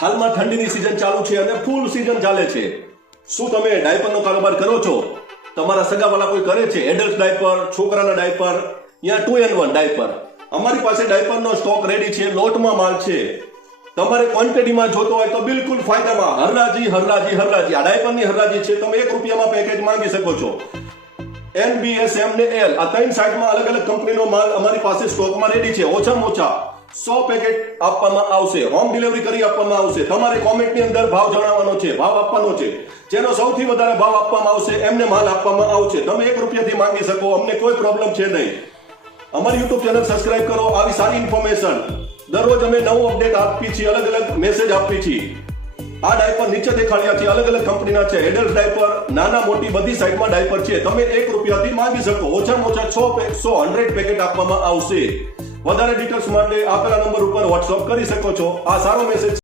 હાલમાં ઠંડીની સિઝન ચાલુ છે અને ફૂલ સિઝન ચાલે છે. શું તમે ડાયપરનો કારોબાર કરો છો? તમારા સગાવાલા કોઈ કરે છે? એડલ્ટ ડાયપર, છોકરાના ડાયપર, યા 2 in 1 ડાયપર. અમારી પાસે ડાયપરનો સ્ટોક રેડી છે, લોટમાં માલ છે. તમારે ક્વોન્ટિટીમાં જોતો હોય તો બિલકુલ ફાયદામાં. હરરાજી હરરાજી હરરાજી. આ ડાયપરની હરરાજી છે. તમે 1 રૂપિયામાં પેકેજ માંગી શકો છો. NBS, M ને L આ 3 સાઇટમાં અલગ અલગ કંપનીનો માલ અમારી પાસે સ્ટોકમાં રેડી છે. ઓછામાં ઓછા 100 પેકેટ આપવામાં આવશે. હોમ ડિલિવરી કરી આપવામાં આવશે. તમારે કોમેન્ટની અંદર ભાવ જણાવવાનો છે, ભાવ આપવાનો છે. જેનો સૌથી વધારે ભાવ આપવામાં આવશે એમને માલ આપવામાં આવશે. તમે 1 રૂપિયાથી માંગી શકો, અમને કોઈ પ્રોબ્લેમ છે નહીં. અમારી YouTube ચેનલ સબસ્ક્રાઇબ કરો. આવી સારી ઇન્ફોર્મેશન દરરોજ અમે નવું અપડેટ આપી છીએ, અલગ અલગ મેસેજ આપી છીએ. આ ડાયપર નીચે દેખાડ્યા છે, અલગ અલગ કંપનીના છે. એડલ્ટ ડાયપર, નાના મોટી બધી સાઈડમાં ડાયપર છે. તમે 1 રૂપિયાથી માંગી શકો. ઓછામાં ઓછા 100 પેકેટ આપવામાં આવશે. વધારે ડિટેલ્સ માટે આપેલા નંબર ઉપર WhatsApp કરી શકો છો. આ સારો મેસેજ